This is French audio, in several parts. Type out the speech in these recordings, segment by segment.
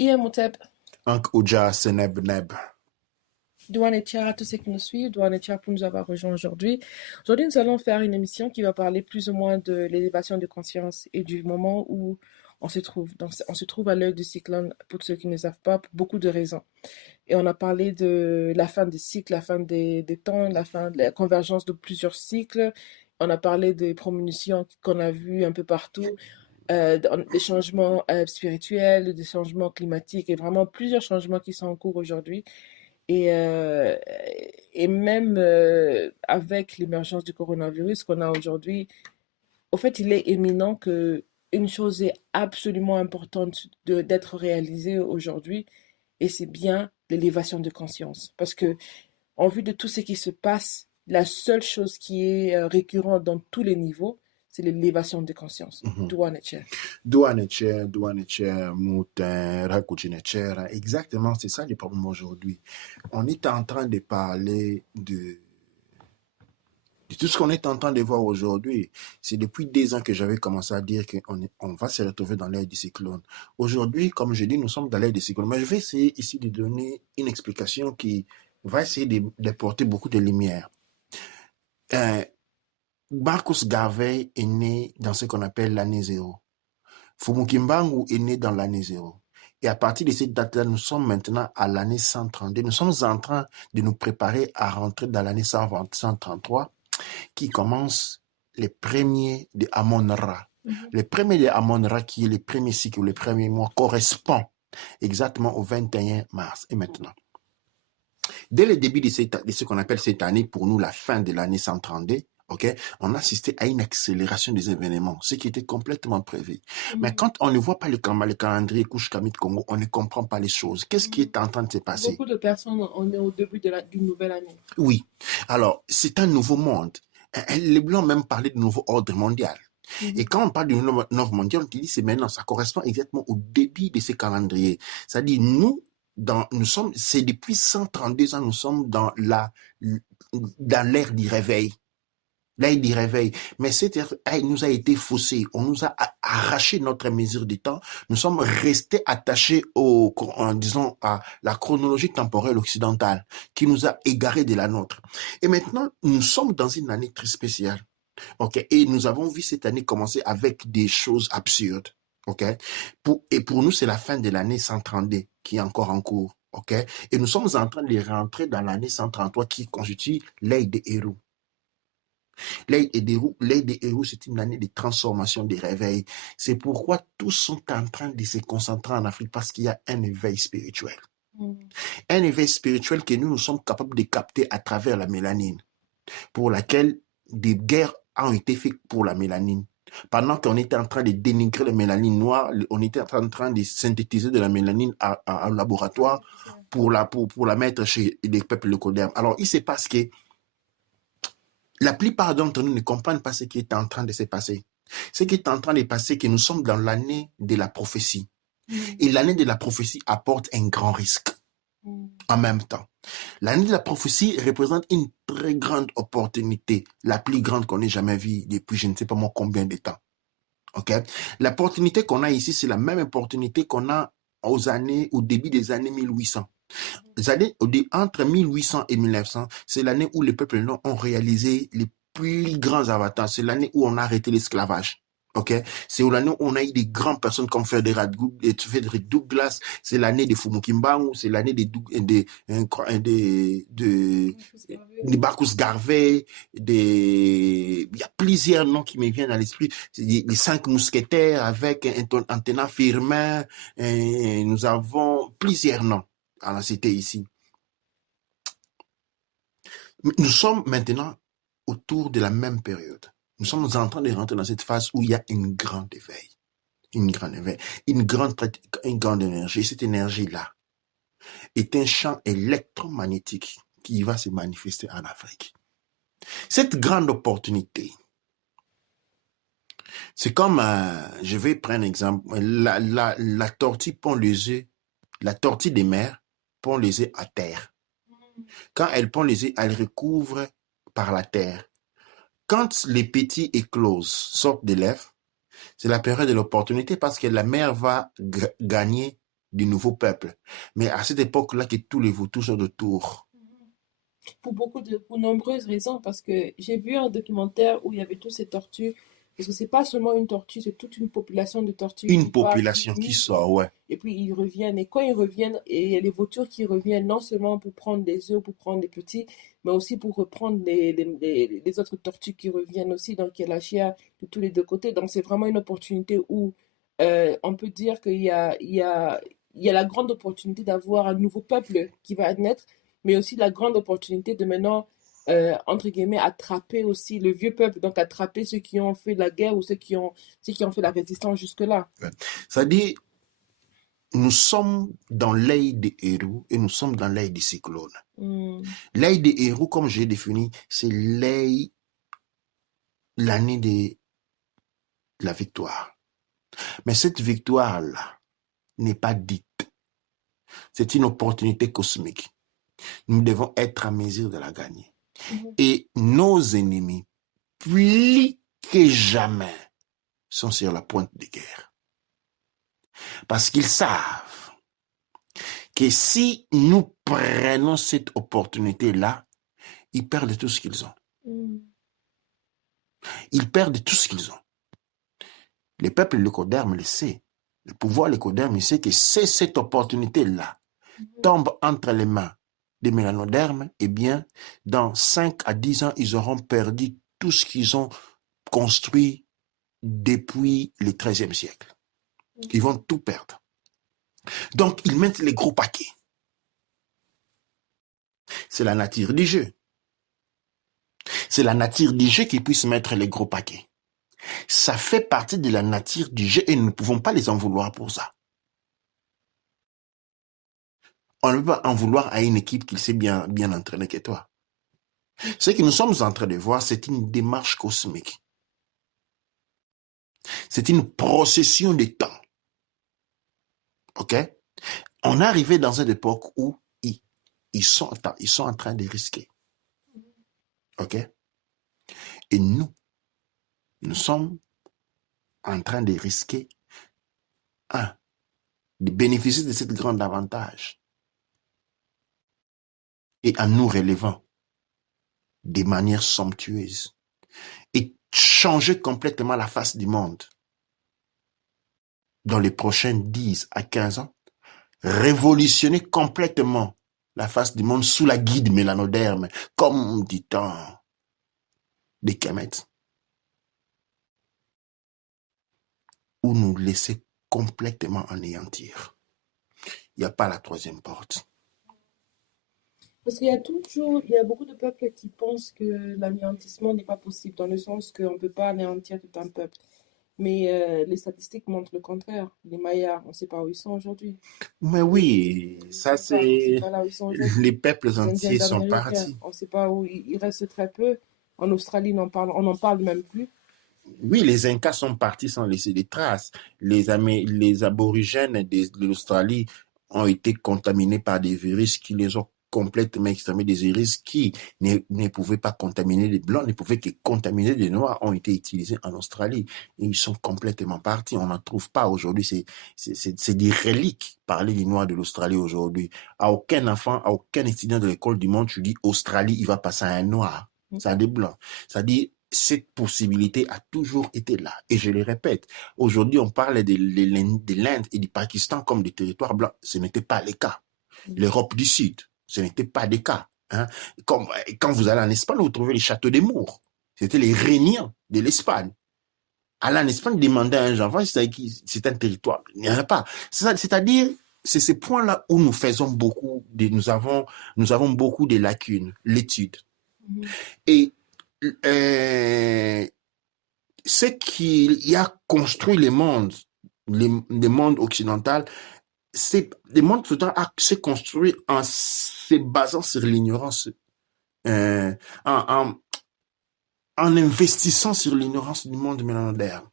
Imhotep, Ankh Oja Seneb Neb. Douane et Tia, à tous ceux qui nous suivent, Douane et Tia pour nous avoir rejoints aujourd'hui. Aujourd'hui, nous allons faire une émission qui va parler plus ou moins de l'élévation de conscience et du moment où on se trouve. Donc, on se trouve à l'œil du cyclone, pour ceux qui ne savent pas, pour beaucoup de raisons. Et on a parlé de la fin des cycles, la fin des temps, la fin de la convergence de plusieurs cycles. On a parlé des promonitions qu'on a vues un peu partout, des changements spirituels, des changements climatiques et vraiment plusieurs changements qui sont en cours aujourd'hui. Et, euh, et même avec l'émergence du coronavirus qu'on a aujourd'hui, au fait, il est éminent que une chose est absolument importante d'être réalisée aujourd'hui, et c'est bien l'élévation de conscience. Parce que, en vue de tout ce qui se passe, la seule chose qui est récurrente dans tous les niveaux, c'est l'élévation de conscience. Douane. Douane, Moutin, Rakuchinechera. Exactement, c'est ça le problème aujourd'hui. On est en train de parler de tout ce qu'on est en train de voir aujourd'hui. C'est depuis des ans que j'avais commencé à dire qu'on va se retrouver dans l'ère du cyclone. Aujourd'hui, comme je dis, nous sommes dans l'ère du cyclone. Mais je vais essayer ici de donner une explication qui va essayer d'apporter beaucoup de lumière. Marcus Garvey est né dans ce qu'on appelle l'année zéro. Fumukimbangu est né dans l'année zéro. Et à partir de cette date-là, nous sommes maintenant à l'année 132. Nous sommes en train de nous préparer à rentrer dans l'année 133, qui commence les premiers de Amon-Ra. Les premiers de Amon-Ra, qui est le premier cycle, le premier mois, correspond exactement au 21 mars. Et maintenant, dès le début de ce qu'on appelle cette année, pour nous, la fin de l'année 132, okay, on a assisté à une accélération des événements, ce qui était complètement prévu. Mais quand on ne voit pas le calendrier Couche Kamit Congo, on ne comprend pas les choses. Qu'est-ce qui est en train de se passer? Beaucoup de personnes, on est au début d'une nouvelle année. Oui. Alors, c'est un nouveau monde. Les Blancs même parlaient de nouveau ordre mondial. Et quand on parle du nouveau ordre mondial, on dit c'est maintenant, ça correspond exactement au début de ce calendrier. C'est-à-dire, c'est depuis 132 ans, nous sommes dans l'ère du réveil. L'ère du réveil. Mais cette ère nous a été faussée. On nous a arraché notre mesure du temps. Nous sommes restés attachés disons, à la chronologie temporelle occidentale qui nous a égarés de la nôtre. Et maintenant, nous sommes dans une année très spéciale. Okay? Et nous avons vu cette année commencer avec des choses absurdes. Okay? Et pour nous, c'est la fin de l'année 132 qui est encore en cours. Okay? Et nous sommes en train de rentrer dans l'année 133 qui constitue l'ère des héros. L'ère des héros, c'est une année de transformation, de réveil. C'est pourquoi tous sont en train de se concentrer en Afrique parce qu'il y a un éveil spirituel. Un éveil spirituel que nous sommes capables de capter à travers la mélanine, pour laquelle des guerres ont été faites pour la mélanine. Pendant qu'on était en train de dénigrer la mélanine noire, on était en train de synthétiser de la mélanine au laboratoire pour la mettre chez les peuples locaux. Alors, il se passe que la plupart d'entre nous ne comprennent pas ce qui est en train de se passer. Ce qui est en train de se passer, c'est que nous sommes dans l'année de la prophétie. Et l'année de la prophétie apporte un grand risque en même temps. L'année de la prophétie représente une très grande opportunité, la plus grande qu'on ait jamais vue depuis je ne sais pas moi combien de temps. Okay? L'opportunité qu'on a ici, c'est la même opportunité qu'on a au début des années 1800. Entre 1800 et 1900, c'est l'année où les peuples noirs ont réalisé les plus grands avatars. C'est l'année où on a arrêté l'esclavage. Okay? C'est l'année où on a eu des grandes personnes comme Frederick Douglass. C'est l'année de Fumukimbangu. C'est l'année de Marcus Garvey. Il y a plusieurs noms qui me viennent à l'esprit. Les 5 mousquetaires avec Antenna Firmin. Nous avons plusieurs noms à la cité ici. Nous sommes maintenant autour de la même période. Nous sommes en train de rentrer dans cette phase où il y a une grande éveil, une grande énergie. Cette énergie-là est un champ électromagnétique qui va se manifester en Afrique. Cette grande opportunité, c'est comme, je vais prendre un exemple, la tortue pond les œufs, la tortue des mers pond les œufs à terre. Quand elle pond les œufs, elle recouvre par la terre. Quand les petits éclosent, sortent de l'œuf, c'est la période de l'opportunité parce que la mère va gagner du nouveau peuple. Mais à cette époque-là que tous les vautours sont de tour. Pour nombreuses raisons, parce que j'ai vu un documentaire où il y avait tous ces tortues, parce que c'est pas seulement une tortue, c'est toute une population de tortues Une qui part, qui population qui migrent, sort, ouais. et puis ils reviennent. Et quand ils reviennent, et il y a les vautours qui reviennent non seulement pour prendre des œufs, pour prendre des petits, mais aussi pour reprendre les autres tortues qui reviennent aussi. Donc il y a la chair de tous les deux côtés. Donc c'est vraiment une opportunité où on peut dire il y a la grande opportunité d'avoir un nouveau peuple qui va naître, mais aussi la grande opportunité de maintenant, entre guillemets, attraper aussi le vieux peuple, donc attraper ceux qui ont fait la guerre ou ceux qui ont fait la résistance jusque-là. Ouais. C'est-à-dire, nous sommes dans l'œil des héros et nous sommes dans l'œil des cyclones. L'œil des héros, comme j'ai défini, c'est l'année de la victoire. Mais cette victoire-là n'est pas dite. C'est une opportunité cosmique. Nous devons être en mesure de la gagner. Et nos ennemis, plus que jamais, sont sur la pointe de guerre. Parce qu'ils savent que si nous prenons cette opportunité-là, ils perdent tout ce qu'ils ont. Ils perdent tout ce qu'ils ont. Le peuple lécoderme le sait. Le pouvoir lécoderme, il sait que c'est cette opportunité-là tombe entre les mains des mélanodermes, eh bien, dans 5 à 10 ans, ils auront perdu tout ce qu'ils ont construit depuis le XIIIe siècle. Ils vont tout perdre. Donc, ils mettent les gros paquets. C'est la nature du jeu. C'est la nature du jeu qui puisse mettre les gros paquets. Ça fait partie de la nature du jeu et nous ne pouvons pas les en vouloir pour ça. On ne peut pas en vouloir à une équipe qui sait bien entraîner que toi. Ce que nous sommes en train de voir, c'est une démarche cosmique. C'est une procession de temps. OK? On est arrivé dans une époque où ils sont en train de risquer. OK? Et nous sommes en train de risquer, de bénéficier de cette grande avantage. Et en nous relevant de manière somptueuse. Et changer complètement la face du monde. Dans les prochains 10 à 15 ans, révolutionner complètement la face du monde sous la guide mélanoderme, comme du temps des Kemet, ou nous laisser complètement anéantir. Il n'y a pas la troisième porte. Parce qu'il y a beaucoup de peuples qui pensent que l'anéantissement n'est pas possible, dans le sens qu'on ne peut pas anéantir tout un peuple. Mais les statistiques montrent le contraire. Les Mayas, on ne sait pas où ils sont aujourd'hui. Mais oui, ça On ne sait c'est... pas là où ils sont aujourd'hui. Les peuples Les Indiens entiers sont d'Amérique, partis. on ne sait pas où il reste très peu. En Australie, on n'en parle même plus. Oui, les Incas sont partis sans laisser des traces. Les aborigènes de l'Australie ont été contaminés par des virus qui les ont complètement exterminés, des virus qui ne pouvaient pas contaminer les Blancs, ne pouvaient que contaminer les Noirs, ont été utilisés en Australie. Et ils sont complètement partis. On n'en trouve pas aujourd'hui. C'est des reliques, parler des Noirs de l'Australie aujourd'hui. À aucun enfant, à aucun étudiant de l'école du monde, tu dis Australie, il va passer à un Noir. Ça a des Blancs. Ça dit cette possibilité a toujours été là. Et je le répète, aujourd'hui, on parle de l'Inde et du Pakistan comme des territoires blancs. Ce n'était pas le cas. L'Europe du Sud, ce n'était pas le cas. Hein. Comme, quand vous allez en Espagne, vous trouvez les châteaux des Moors. C'était les régnants de l'Espagne. Aller en Espagne, demander à un enfant, c'est un territoire. Il n'y en a pas. C'est-à-dire, c'est ces points-là où nous faisons beaucoup, nous avons beaucoup de lacunes, l'étude. Et ce qui a construit le monde occidental, c'est le monde occidental a se construit en se basant sur l'ignorance, en investissant sur l'ignorance du monde mélanoderme.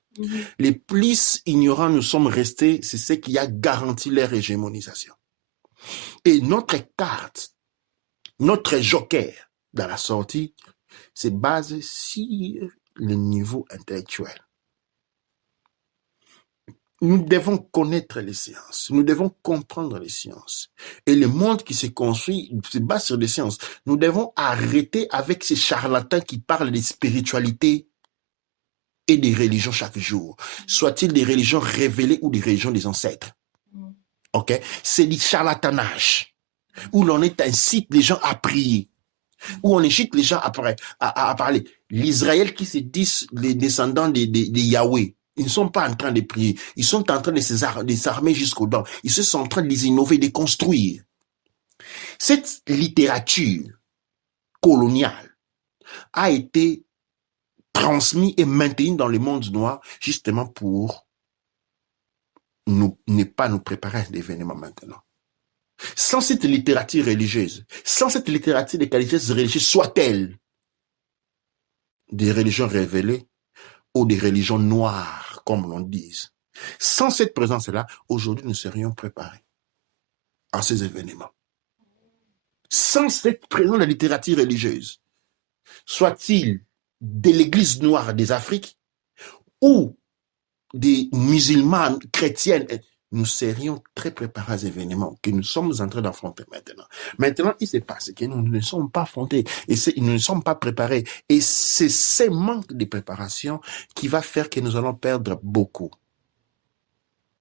Les plus ignorants nous sommes restés, c'est ce qui a garanti leur hégémonisation. Et notre carte, notre joker dans la sortie, c'est basé sur le niveau intellectuel. nous devons connaître les sciences, nous devons comprendre les sciences. Et le monde qui se construit se base sur les sciences. Nous devons arrêter avec ces charlatans qui parlent de spiritualité et des religions chaque jour. Soit-il des religions révélées ou des religions des ancêtres. Ok? C'est du charlatanage où l'on incite les gens à prier, où on incite les gens à parler. L'Israël qui se disent les descendants de Yahweh, ils ne sont pas en train de prier. Ils sont en train de s'armer jusqu'aux dents. Ils sont en train de les innover, de construire. Cette littérature coloniale a été transmise et maintenue dans le monde noir justement pour ne pas nous préparer à l'événement maintenant. Sans cette littérature religieuse, sans cette littérature des qualités religieuses, soit-elle des religions révélées ou des religions noires, comme l'on dit, sans cette présence-là, aujourd'hui, nous serions préparés à ces événements. Sans cette présence de la littérature religieuse, soit-il de l'église noire des Afriques ou des musulmans chrétiennes, nous serions très préparés à ces événements que nous sommes en train d'affronter maintenant. Maintenant, il se passe que nous ne sommes pas affrontés et nous ne sommes pas préparés. Et c'est ce manque de préparation qui va faire que nous allons perdre beaucoup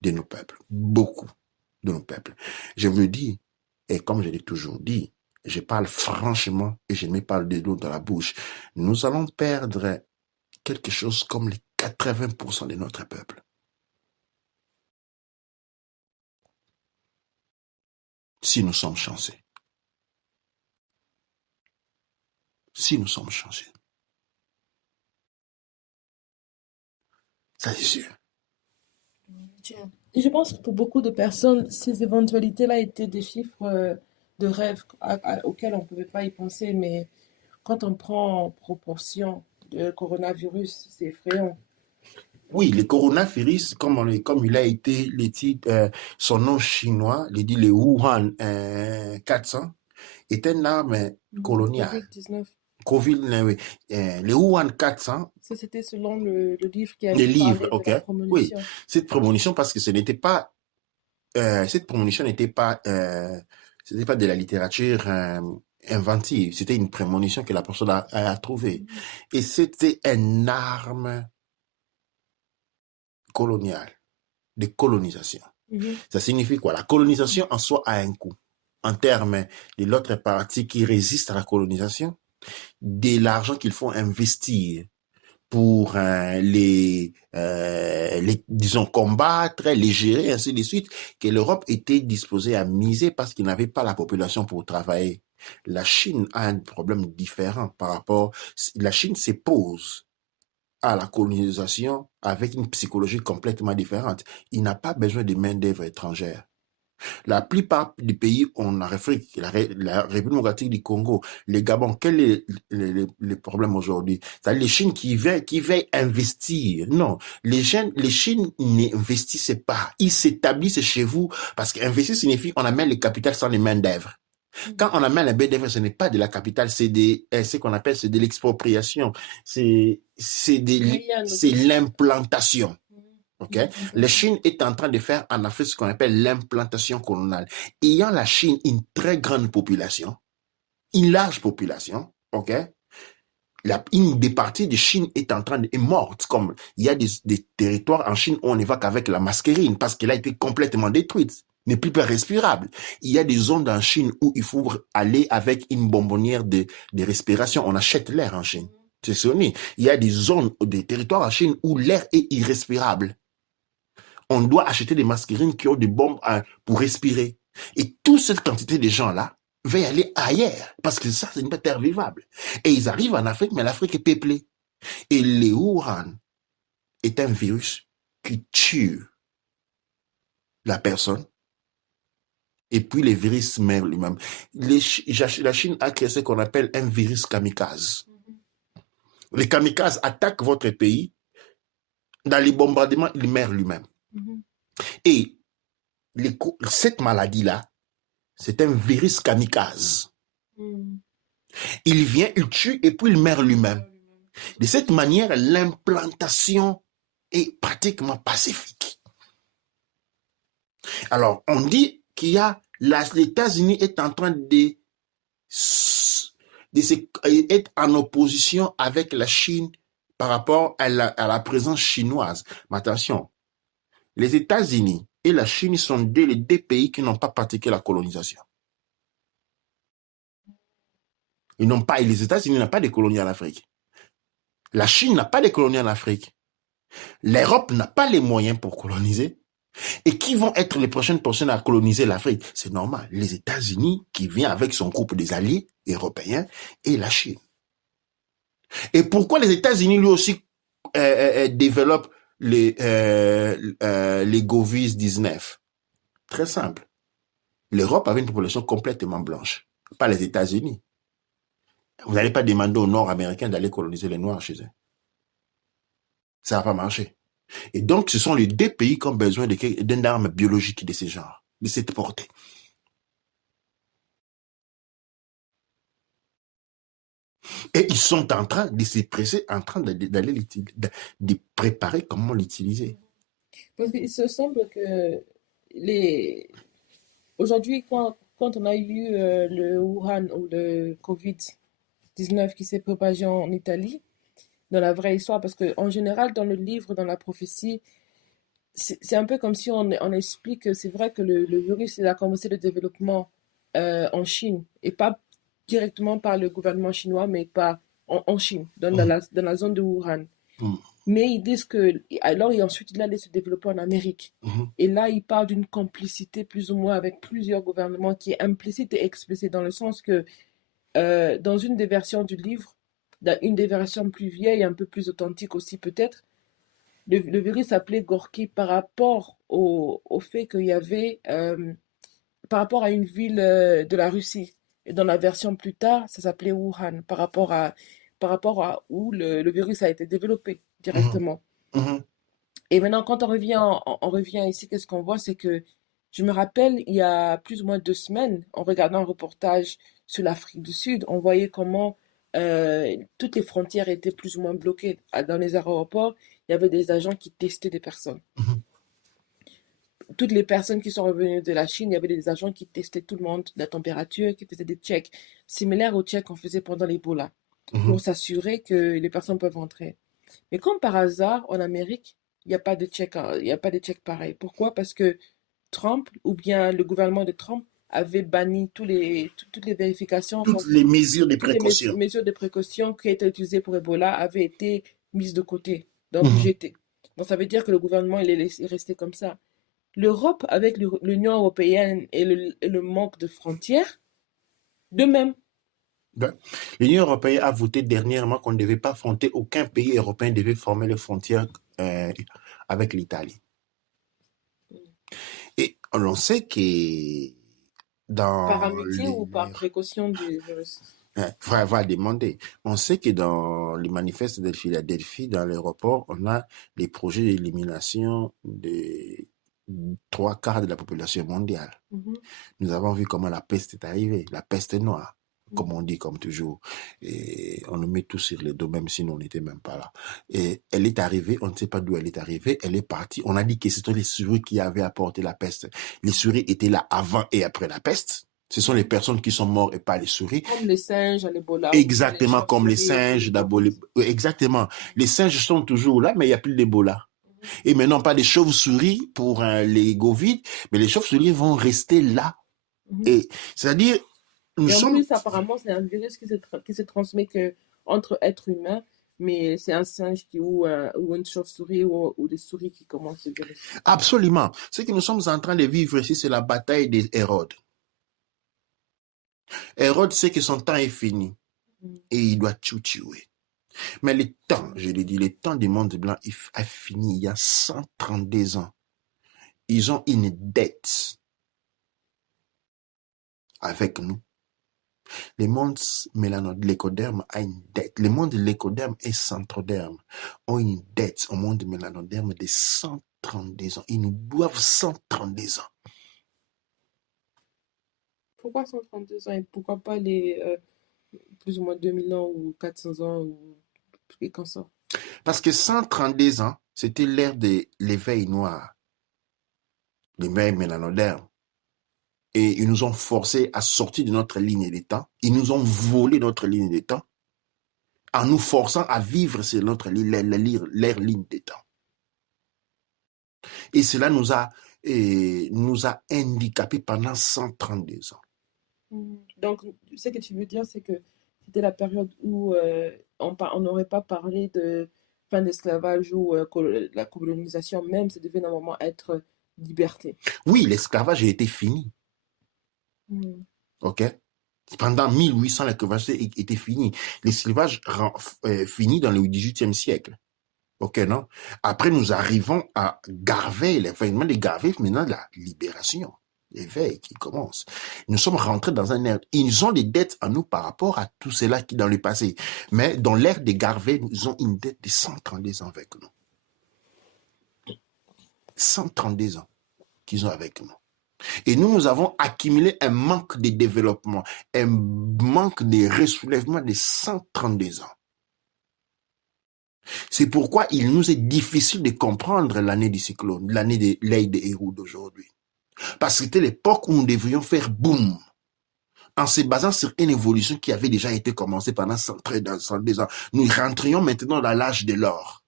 de nos peuples. Beaucoup de nos peuples. Je vous le dis, et comme je l'ai toujours dit, je parle franchement et je ne mets pas le dedo dans la bouche. Nous allons perdre quelque chose comme les 80% de notre peuple. Si nous sommes chanceux. Si nous sommes chanceux. Ça, c'est sûr. Et je pense que pour beaucoup de personnes, ces éventualités-là étaient des chiffres de rêve auxquels on ne pouvait pas y penser. Mais quand on prend en proportion le coronavirus, c'est effrayant. Oui, le coronavirus, comme il a été le titre, son nom chinois, il dit le Wuhan 400, est une arme coloniale. Covid-19. Le Wuhan 400. Ça, c'était selon le livre qui a Le livre, parlé ok. de la prémonition. Oui, cette prémonition, parce que ce n'était pas, cette prémonition n'était pas, c'était pas de la littérature inventive, c'était une prémonition que la personne a trouvée. Et c'était une arme coloniale, de colonisation. Ça signifie quoi? La colonisation en soi a un coût. En termes de l'autre partie qui résiste à la colonisation, de l'argent qu'il faut investir pour disons, combattre, les gérer, et ainsi de suite, que l'Europe était disposée à miser parce qu'il n'avait pas la population pour travailler. La Chine a un problème différent par rapport... La Chine s'oppose à la colonisation avec une psychologie complètement différente. Il n'a pas besoin de main-d'œuvre étrangère. La plupart des pays en Afrique, la République démocratique du Congo, le Gabon, quel est le problème aujourd'hui? C'est-à-dire les Chines qui veulent investir. Non, les Chines n'investissent pas. Ils s'établissent chez vous parce qu'investir signifie on amène le capital sans les main-d'œuvre. Quand on amène la main-d'œuvre, ce n'est pas de la capitale, c'est ce qu'on appelle, c'est de l'expropriation. C'est l'implantation. Okay? La Chine est en train de faire en Afrique ce qu'on appelle l'implantation coloniale. Ayant la Chine une très grande population, une large population, ok? Une des parties de Chine est morte. Comme il y a des territoires en Chine où on évoque avec la masquerine parce qu'elle a été complètement détruite, n'est plus respirable. Il y a des zones en Chine où il faut aller avec une bonbonnière de respiration. On achète l'air en Chine. C'est sonné. Il y a des zones, des territoires en Chine où l'air est irrespirable. On doit acheter des masquerines qui ont des bombes pour respirer. Et toute cette quantité de gens-là va aller ailleurs, parce que ça, c'est une terre vivable. Et ils arrivent en Afrique, mais l'Afrique est peuplée. Et le Wuhan est un virus qui tue la personne, et puis le virus meurt lui-même. La Chine a créé ce qu'on appelle un virus kamikaze. Le kamikaze attaque votre pays, dans les bombardements, il meurt lui-même. Et cette maladie-là, c'est un virus kamikaze. Il vient, il tue et puis il meurt lui-même. De cette manière, l'implantation est pratiquement pacifique. Alors, on dit qu'il y a les États-Unis est en train être en opposition avec la Chine par rapport à la présence chinoise. Mais attention, les États-Unis et la Chine sont les deux pays qui n'ont pas pratiqué la colonisation. Les États-Unis n'ont pas de colonies en Afrique. La Chine n'a pas de colonies en Afrique. L'Europe n'a pas les moyens pour coloniser. Et qui vont être les prochaines personnes à coloniser l'Afrique? C'est normal. Les États-Unis qui viennent avec son groupe des alliés européens et la Chine. Et pourquoi les États-Unis lui aussi développent les Govis-19? Très simple. L'Europe avait une population complètement blanche, pas les États-Unis. Vous n'allez pas demander aux Nord-Américains d'aller coloniser les Noirs chez eux. Ça n'a pas marché. Et donc, ce sont les deux pays qui ont besoin d'une arme biologique de ce genre, de cette portée. Et ils sont en train de se presser, en train de préparer comment l'utiliser. Parce qu'il se semble que aujourd'hui, quand on a eu le Wuhan ou le Covid-19 qui s'est propagé en Italie, dans la vraie histoire, parce qu'en général, dans le livre, dans la prophétie, c'est un peu comme si on explique que c'est vrai que le virus il a commencé le développement en Chine, et pas directement par le gouvernement chinois, mais en Chine, dans la zone de Wuhan. Mais ils disent que, alors, et ensuite, il allait se développer en Amérique. Et là, ils parlent d'une complicité plus ou moins avec plusieurs gouvernements qui est implicite et explicite, dans le sens que, dans une des versions du livre, dans une des versions plus vieilles, un peu plus authentiques aussi peut-être, le virus s'appelait Gorky par rapport au fait qu'il y avait, par rapport à une ville de la Russie. Et dans la version plus tard, ça s'appelait Wuhan, par rapport à où le virus a été développé directement. Et maintenant, quand on revient ici, qu'est-ce qu'on voit? C'est que je me rappelle, il y a plus ou moins 2 semaines, en regardant un reportage sur l'Afrique du Sud, on voyait comment toutes les frontières étaient plus ou moins bloquées. Dans les aéroports, il y avait des agents qui testaient des personnes. Toutes les personnes qui sont revenues de la Chine, il y avait des agents qui testaient tout le monde, la température, qui faisaient des checks, similaires aux checks qu'on faisait pendant l'Ebola, pour s'assurer que les personnes peuvent entrer. Mais comme par hasard, en Amérique, il n'y a pas de check, il y a pas de check pareil. Pourquoi? Parce que Trump, ou bien le gouvernement de Trump, avait banni toutes les vérifications. Toutes les mesures de Toutes les précaution. mesures de précaution qui étaient utilisées pour Ebola avaient été mises de côté, donc jetées. Donc ça veut dire que le gouvernement il est resté comme ça. L'Europe, avec l'Union européenne et le manque de frontières, de même. L'Union européenne a voté dernièrement qu'on ne devait pas affronter, aucun pays européen devait former les frontières avec l'Italie. Et on sait que dans par amitié ou par précaution du virus? Va demander. On sait que dans les manifestes de Philadelphie, dans l'aéroport, on a les projets d'élimination de 3/4 de la population mondiale. Nous avons vu comment la peste est arrivée, la peste noire, comme on dit, comme toujours. Et on nous met tous sur les dos, même si nous n'étions même pas là. Et elle est arrivée, on ne sait pas d'où elle est arrivée, elle est partie. On a dit que c'était les souris qui avaient apporté la peste. Les souris étaient là avant et après la peste. Ce sont les personnes qui sont mortes et pas les souris. Comme les singes à l'Ebola. Exactement, comme les singes d'Ebola. Exactement. Les singes sont toujours là, mais il n'y a plus d'Ebola. Et maintenant, pas des chauves-souris pour les Covid, mais les chauves-souris vont rester là. Et c'est-à-dire, en plus, apparemment, c'est un virus qui se transmet entre êtres humains, mais c'est un singe ou une chauve-souris ou des souris qui commencent ce virus. Absolument. Ce que nous sommes en train de vivre ici, c'est la bataille des Hérodes. Hérode sait que son temps est fini et il doit tout tuer. Mais le temps, je l'ai dit, le temps du monde blanc a fini il y a 132 ans. Ils ont une dette avec nous. Le monde mélanoderme a une dette. Le monde l'écoderme et centroderme ont une dette au monde mélanoderme de 132 ans. Ils nous doivent 132 ans. Pourquoi 132 ans et pourquoi pas les plus ou moins 2000 ans ou 400 ans ou comme ça? Parce que 132 ans, c'était l'ère de l'éveil noir. les mères mélanodermes. Et ils nous ont forcés à sortir de notre ligne des temps. Ils nous ont volé notre ligne des temps en nous forçant à vivre sur notre leur ligne des temps. Et cela nous a handicapés pendant 132 ans. Donc, ce que tu veux dire, c'est que c'était la période où on n'aurait pas parlé de fin d'esclavage ou la colonisation même, ça devait normalement être liberté. Oui, l'esclavage a été fini. OK? Pendant 1800, l'esclavage était fini. L'esclavage fini dans le XVIIIe siècle. OK, non? Après, nous arrivons à Garvey, l'avènement de Garvey, maintenant la libération, l'éveil qui commence. Nous sommes rentrés dans un ère. Ils ont des dettes à nous par rapport à tout cela qui est dans le passé. Mais dans l'ère de Garvey, ils ont une dette de 132 ans avec nous. 132 ans qu'ils ont avec nous. Et nous avons accumulé un manque de développement, un manque de ressoulèvement de 132 ans. C'est pourquoi il nous est difficile de comprendre l'année du cyclone, l'année de l'œil de Héroux d'aujourd'hui. Parce que c'était l'époque où nous devrions faire boum, en se basant sur une évolution qui avait déjà été commencée pendant 132 ans. Nous rentrions maintenant dans l'âge de l'or.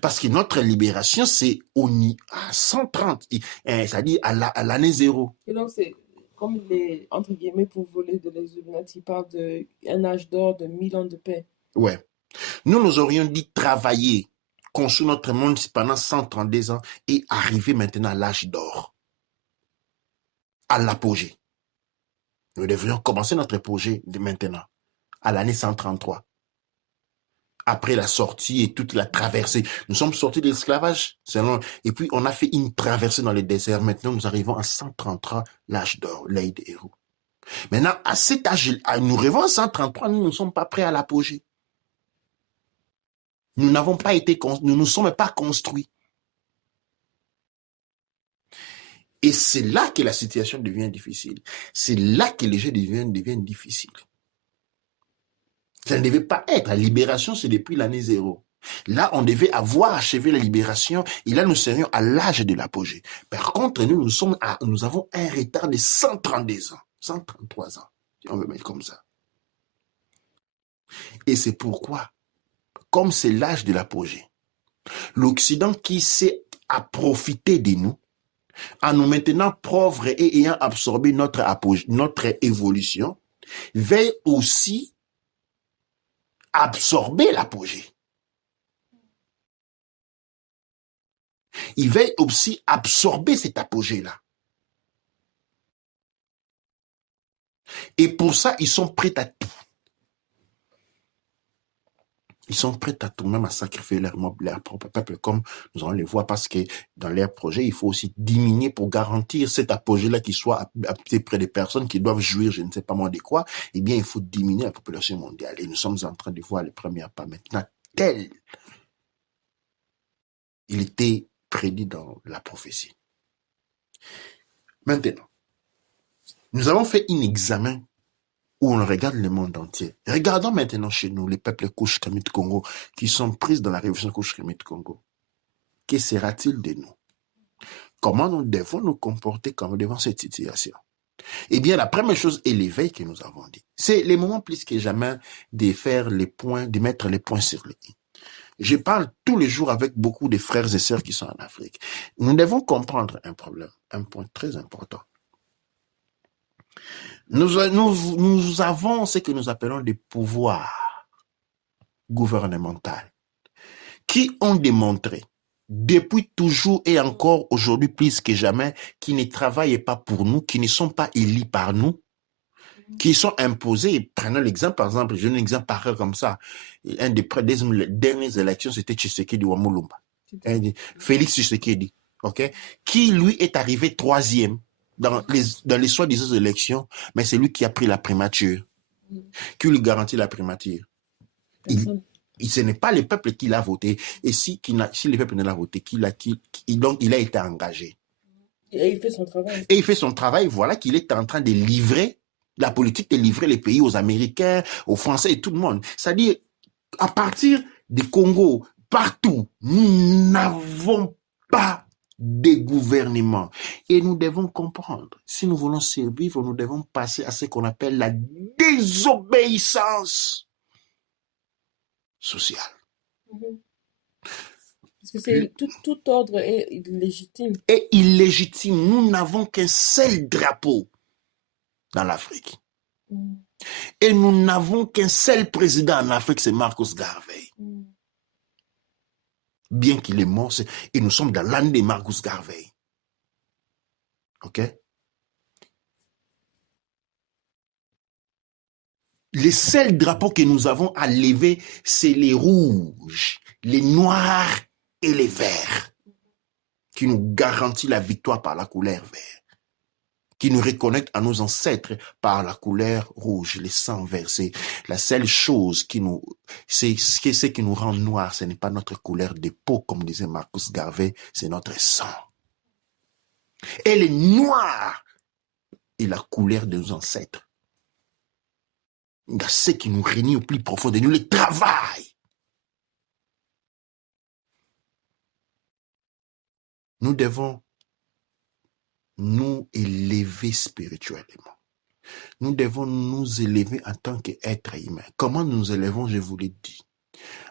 Parce que notre libération, c'est à 130, c'est-à-dire à l'année zéro. Et donc, c'est comme les, entre guillemets, pour voler de les Illuminati, parlent d'un âge d'or de 1000 ans de paix. Ouais. Nous aurions dit travailler, construire notre monde pendant 132 ans et arriver maintenant à l'âge d'or, à l'apogée. Nous devrions commencer notre projet de maintenant, à l'année 133. Après la sortie et toute la traversée. Nous sommes sortis de l'esclavage, et puis on a fait une traversée dans le désert. Maintenant, nous arrivons à 133, l'âge d'or, l'œil de Héroux. Maintenant, à cet âge, nous rêvons à 133, nous ne sommes pas prêts à l'apogée. Nous n'avons pas été, nous ne sommes pas construits. Et c'est là que la situation devient difficile. C'est là que les jeux deviennent difficiles. Ça ne devait pas être. La libération, c'est depuis l'année zéro. Là, on devait avoir achevé la libération et là, nous serions à l'âge de l'apogée. Par contre, nous avons un retard de 132 ans, 133 ans, si on veut mettre comme ça. Et c'est pourquoi, comme c'est l'âge de l'apogée, l'Occident qui sait à profiter de nous, en nous maintenant pauvres et ayant absorbé notre évolution, veille aussi absorber l'apogée. Il veille aussi absorber cet apogée-là. Et pour ça, ils sont prêts à tout. Ils sont prêts à tout, même à sacrifier leur propre peuple, comme nous allons le voir, parce que dans leur projet, il faut aussi diminuer pour garantir cet apogée-là qui soit près des personnes qui doivent jouir, je ne sais pas moi de quoi. Eh bien, il faut diminuer la population mondiale. Et nous sommes en train de voir les premiers pas maintenant, tel il était prédit dans la prophétie. Maintenant, nous avons fait un examen où on regarde le monde entier. Regardons maintenant chez nous les peuples Kush-Khmer Congo qui sont pris dans la révolution Kush-Khmer Congo. Que sera-t-il de nous? Comment nous devons nous comporter devant cette situation? Eh bien, la première chose est l'éveil que nous avons dit. C'est le moment plus que jamais de faire les points, de mettre les points sur les i. Je parle tous les jours avec beaucoup de frères et sœurs qui sont en Afrique. Nous devons comprendre un problème, un point très important. Nous avons ce que nous appelons des pouvoirs gouvernementaux qui ont démontré depuis toujours et encore aujourd'hui plus que jamais qu'ils ne travaillent pas pour nous, qui ne sont pas élus par nous, qui sont imposés. Prenons l'exemple, par exemple, je donne un exemple pareil comme ça. Un des dernières élections, c'était Tshisekedi Wamulumba. Félix Tshisekedi, ok, qui lui est arrivé troisième dans les soi-disant élections, mais c'est lui qui a pris la primature, qui lui garantit la primature. Ce n'est pas le peuple qui l'a voté, et si le peuple ne l'a voté, donc il a été engagé. Et il fait son travail. Et il fait son travail, voilà qu'il est en train de livrer la politique, de livrer les pays aux Américains, aux Français et tout le monde. C'est-à-dire, à partir du Congo, partout, nous n'avons pas des gouvernements. Et nous devons comprendre, si nous voulons survivre, nous devons passer à ce qu'on appelle la désobéissance sociale. Parce que c'est tout ordre est illégitime. Et illégitime. Nous n'avons qu'un seul drapeau dans l'Afrique. Et nous n'avons qu'un seul président en Afrique, c'est Marcus Garvey. Bien qu'il est mort, et nous sommes dans l'année de Marcus Garvey. OK? Les seuls drapeaux que nous avons à lever, c'est les rouges, les noirs et les verts, qui nous garantissent la victoire par la couleur verte, qui nous reconnectent à nos ancêtres par la couleur rouge, les sangs versés. La seule chose qui nous rend noirs, ce n'est pas notre couleur de peau, comme disait Marcus Garvey, c'est notre sang. Et les noirs est la couleur de nos ancêtres. Il y a ce qui nous réunit au plus profond de nous, le travail. Nous devons nous élever spirituellement. Nous devons nous élever en tant qu'êtres humains. Comment nous nous élevons, je vous l'ai dit,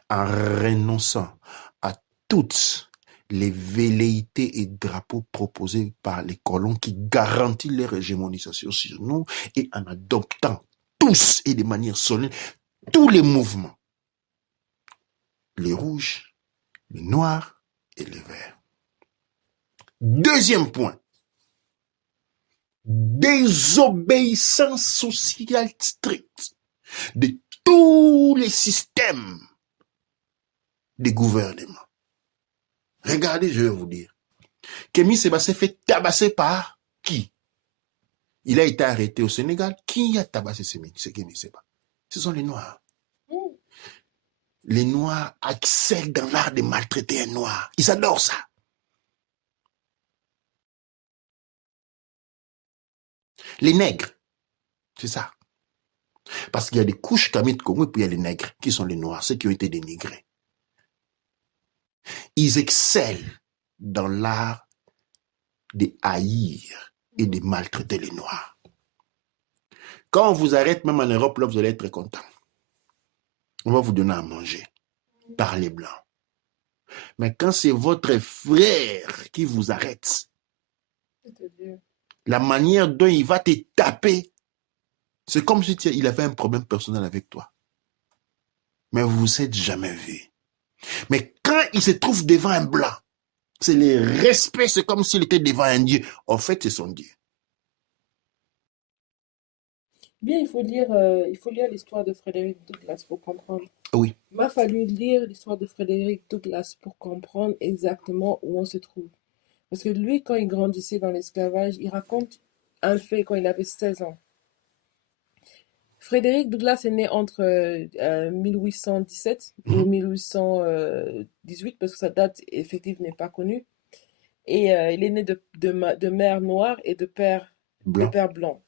en renonçant à toutes les velléités et drapeaux proposés par les colons qui garantissent leur hégémonisation sur nous et en adoptant tous et de manière solennelle tous les mouvements, les rouges, les noirs et les verts. Deuxième point, désobéissance sociale stricte de tous les systèmes de gouvernement. Regardez, je vais vous dire. Kémy Séba s'est fait tabasser par qui? Il a été arrêté au Sénégal. Qui a tabassé Kémy Séba? Ce sont les Noirs. Les Noirs excellent dans l'art de maltraiter un Noir. Ils adorent ça. Les nègres, c'est ça. Parce qu'il y a des couches Kamit Congo et puis il y a les nègres, qui sont les Noirs, ceux qui ont été dénigrés. Ils excellent dans l'art de haïr et de maltraiter les Noirs. Quand on vous arrête, même en Europe, là, vous allez être très content. On va vous donner à manger par les Blancs. Mais quand c'est votre frère qui vous arrête, la manière dont il va te taper, c'est comme si il avait un problème personnel avec toi. Mais vous ne vous êtes jamais vu. Mais quand il se trouve devant un Blanc, c'est le respect, c'est comme s'il était devant un Dieu. En fait, c'est son Dieu. Bien, il faut lire l'histoire de Frédéric Douglass pour comprendre. Oui. Il m'a fallu lire l'histoire de Frédéric Douglass pour comprendre exactement où on se trouve. Parce que lui, quand il grandissait dans l'esclavage, il raconte un fait quand il avait 16 ans. Frédéric Douglass est né entre 1817 et 1818, parce que sa date effective n'est pas connue. Et il est né de mère noire et de père blanc.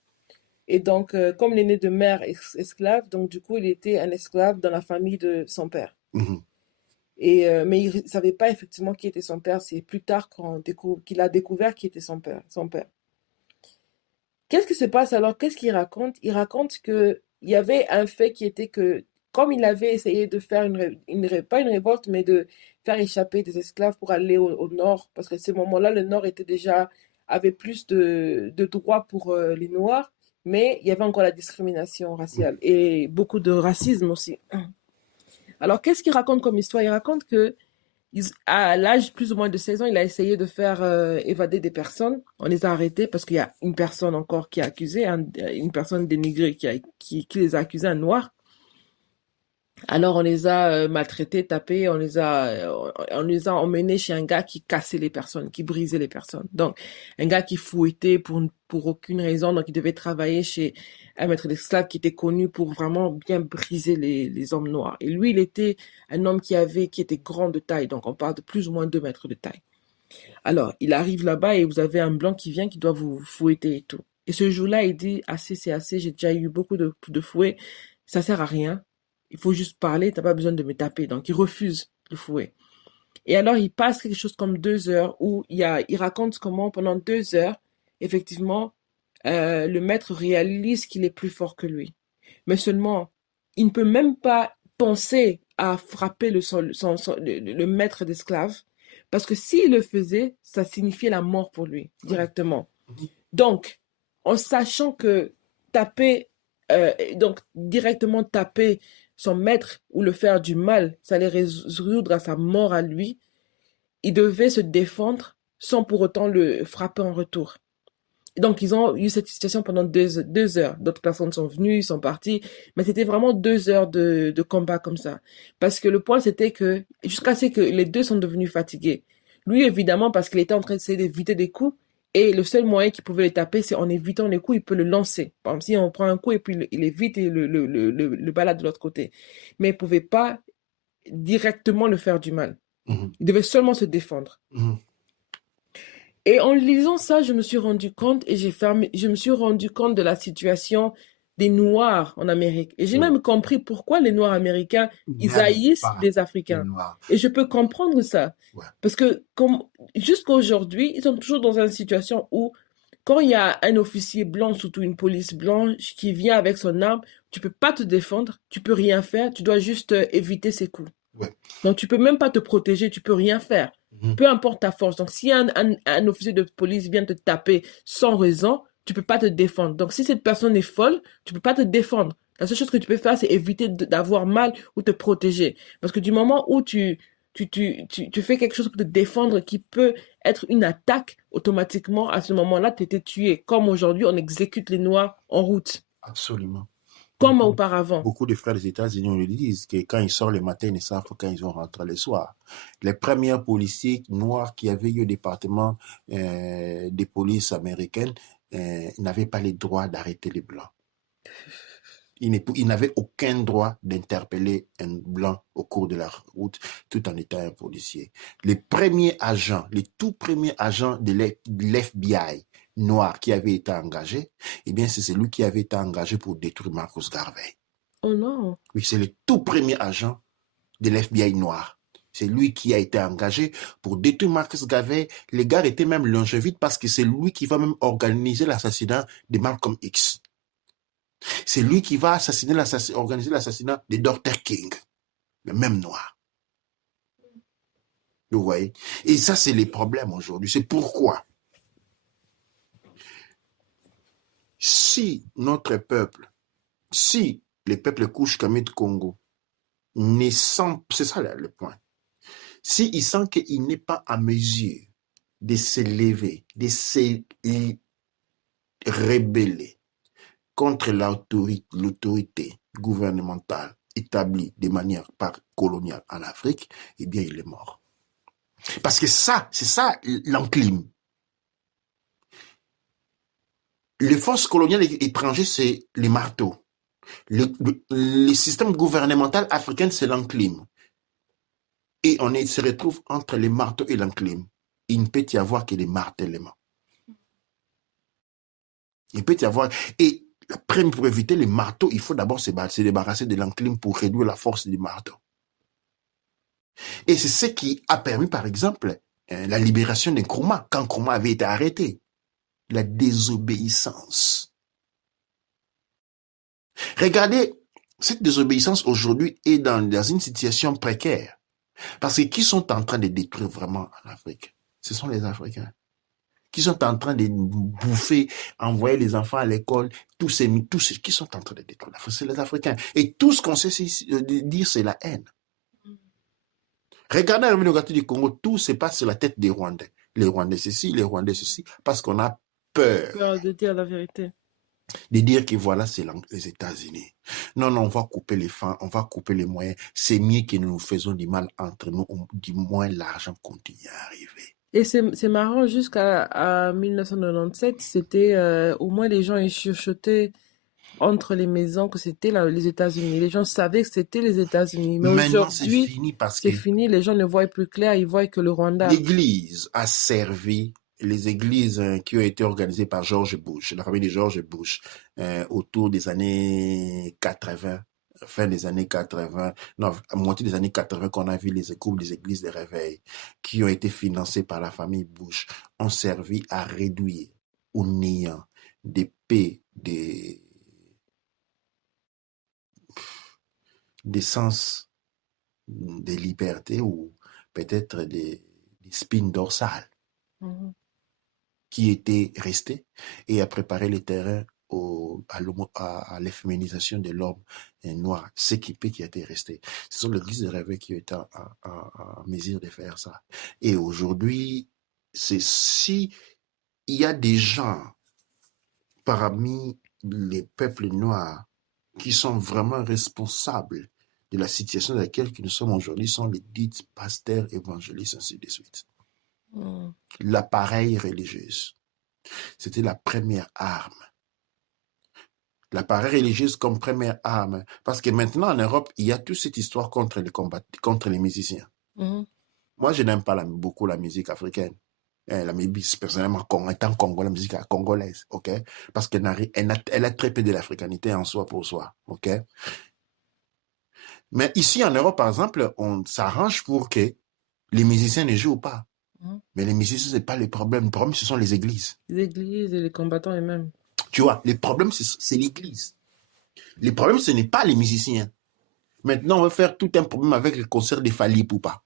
Et donc, comme il est né de mère esclave, donc du coup, il était un esclave dans la famille de son père. Mais il ne savait pas effectivement qui était son père. C'est plus tard qu'il a découvert qui était son père. Qu'est-ce qui se passe alors? Qu'est-ce qu'il raconte? Il raconte qu'il y avait un fait qui était que, comme il avait essayé de faire pas une révolte, mais de faire échapper des esclaves pour aller au nord, parce qu'à ce moment-là, le nord avait plus de droits pour les Noirs, mais il y avait encore la discrimination raciale et beaucoup de racisme aussi. Alors, qu'est-ce qu'il raconte comme histoire? Il raconte que à l'âge plus ou moins de 16 ans, il a essayé de faire évader des personnes. On les a arrêtés parce qu'il y a une personne encore qui est accusée, une personne dénigrée qui les a accusés, un noir. Alors on les a maltraités, tapés, on les a emmenés chez un gars qui cassait les personnes, qui brisait les personnes. Donc un gars qui fouettait pour aucune raison, donc il devait travailler chez un maître d'esclaves qui était connu pour vraiment bien briser les hommes noirs. Et lui, il était un homme qui était grand de taille, donc on parle de plus ou moins 2 mètres de taille. Alors il arrive là-bas et vous avez un blanc qui vient qui doit vous fouetter et tout. Et ce jour-là, il dit assez, c'est assez, j'ai déjà eu beaucoup de fouets, ça sert à rien. Il faut juste parler, t'as pas besoin de me taper. Donc, il refuse le fouet. Et alors, il passe quelque chose comme 2 heures où il raconte comment pendant 2 heures, effectivement, le maître réalise qu'il est plus fort que lui. Mais seulement, il ne peut même pas penser à frapper le maître d'esclaves, parce que s'il le faisait, ça signifiait la mort pour lui, directement. Donc, en sachant que taper, donc directement taper son maître ou le faire du mal, ça allait résoudre à sa mort à lui, il devait se défendre sans pour autant le frapper en retour. Donc, ils ont eu cette situation pendant 2 heures. D'autres personnes sont venues, ils sont partis, mais c'était vraiment 2 heures de combat comme ça. Parce que le point, c'était que, jusqu'à ce que les deux sont devenus fatigués. Lui, évidemment, parce qu'il était en train d'essayer d'éviter des coups, et le seul moyen qu'il pouvait les taper, c'est en évitant les coups, il peut le lancer. Par exemple, si on prend un coup et puis il évite et le balade de l'autre côté. Mais il ne pouvait pas directement le faire du mal. Il devait seulement se défendre. Et en lisant ça, je me suis rendu compte et je me suis rendu compte de la situation des Noirs en Amérique. Et j'ai même compris pourquoi les Noirs américains, ils haïssent les Africains. Et je peux comprendre ça. Ouais. Parce que jusqu'à aujourd'hui, ils sont toujours dans une situation où quand il y a un officier blanc, surtout une police blanche, qui vient avec son arme, tu peux pas te défendre, tu peux rien faire, tu dois juste éviter ses coups. Ouais. Donc tu peux même pas te protéger, tu peux rien faire. Peu importe ta force. Donc, si un officier de police vient te taper sans raison, tu peux pas te défendre. Donc, si cette personne est folle, tu peux pas te défendre. La seule chose que tu peux faire, c'est éviter d'avoir mal ou te protéger. Parce que du moment où tu fais quelque chose pour te défendre qui peut être une attaque, automatiquement, à ce moment-là, tu étais tué. Comme aujourd'hui, on exécute les Noirs en route. Absolument. Comme auparavant. Beaucoup de frères des États-Unis, on le disent, que quand ils sortent le matin, ils ne savent pas quand ils vont rentrer le soir. Les premiers policiers noirs qui avaient eu au département des polices américaines n'avaient pas le droit d'arrêter les Blancs. Ils n'avaient aucun droit d'interpeller un Blanc au cours de la route tout en étant un policier. Les tout premiers agents de l'FBI noir qui avait été engagé, eh bien, c'est celui qui avait été engagé pour détruire Marcus Garvey. Oh non. Oui, c'est le tout premier agent de l'FBI noir. C'est lui qui a été engagé pour détruire Marcus Garvey. Les gars étaient même longevides parce que c'est lui qui va même organiser l'assassinat de Malcolm X. C'est lui qui va organiser l'assassinat de Dr. King, le même noir. Vous voyez? Et ça, c'est les problèmes aujourd'hui. C'est pourquoi, si notre peuple, si les peuples couches comme de Congo, c'est ça le point. S'il sent qu'il n'est pas en mesure de se lever, de se rebeller contre l'autorité gouvernementale établie de manière coloniale en Afrique, eh bien, il est mort. Parce que c'est ça l'enclime. Les forces coloniales étrangères, c'est les marteaux. Le système gouvernemental africain, c'est l'enclime. Et on se retrouve entre les marteaux et l'enclime. Il ne peut y avoir que des martèlements. Il peut y avoir... Et pour éviter les marteaux, il faut d'abord se débarrasser de l'enclime pour réduire la force du marteau. Et c'est ce qui a permis, par exemple, la libération de Nkrumah, quand Nkrumah avait été arrêté. La désobéissance. Regardez, cette désobéissance aujourd'hui est dans une situation précaire. Parce que qui sont en train de détruire vraiment en Afrique? Ce sont les Africains. Qui sont en train de bouffer, envoyer les enfants à l'école, tous ceux qui sont en train de détruire l'Afrique, c'est les Africains. Et tout ce qu'on sait dire, c'est la haine. Regardez le Gâteau du Congo, tout se passe sur la tête des Rwandais. Les Rwandais ceci, les Rwandais ceci, parce qu'on a peur de dire la vérité. De dire que voilà, c'est les États-Unis. Non, on va couper les fins, on va couper les moyens. C'est mieux que nous faisons du mal entre nous, du moins l'argent continue à arriver. Et c'est marrant, jusqu'à 1997, c'était au moins les gens ils chuchotaient entre les maisons que c'était les États-Unis. Les gens savaient que c'était les États-Unis. Mais maintenant, c'est aujourd'hui, fini parce c'est que fini, les gens ne voient plus clair, ils voient que le Rwanda. l'Église a servi, les églises qui ont été organisées par George Bush, la famille de George Bush, autour des années 80, fin des années 80, non, à moitié des années 80, qu'on a vu les groupes des églises de réveil qui ont été financés par la famille Bush, ont servi à réduire au néant des paix, des sens de liberté ou peut-être des spines dorsales Mhm. qui étaient restés et à préparer le terrain à l'efféminisation de l'homme noir, ce qui a été resté. Ce sont l'église de réveil qui est à mesure de faire ça. Et aujourd'hui, c'est si il y a des gens parmi les peuples noirs qui sont vraiment responsables de la situation dans laquelle nous sommes aujourd'hui, sont les dits pasteurs, évangélistes, ainsi de suite. Mhm. L'appareil religieux, c'était la première arme. L'appareil religieux comme première arme. Parce que maintenant, en Europe, il y a toute cette histoire contre les musiciens. Mhm. Moi, je n'aime pas beaucoup la musique africaine. La musique, personnellement, étant congolais, la musique congolaise, ok? Parce qu'elle a très peu de l'africanité en soi pour soi, ok? Mais ici, en Europe, par exemple, on s'arrange pour que les musiciens ne jouent pas. Mhm. Mais les musiciens, c'est pas le problème. Le problème, ce sont les églises. Les églises et les combattants eux-mêmes. Tu vois, le problème, c'est l'église. Le problème, ce n'est pas les musiciens. Maintenant, on va faire tout un problème avec le concert des Fally Ipupa.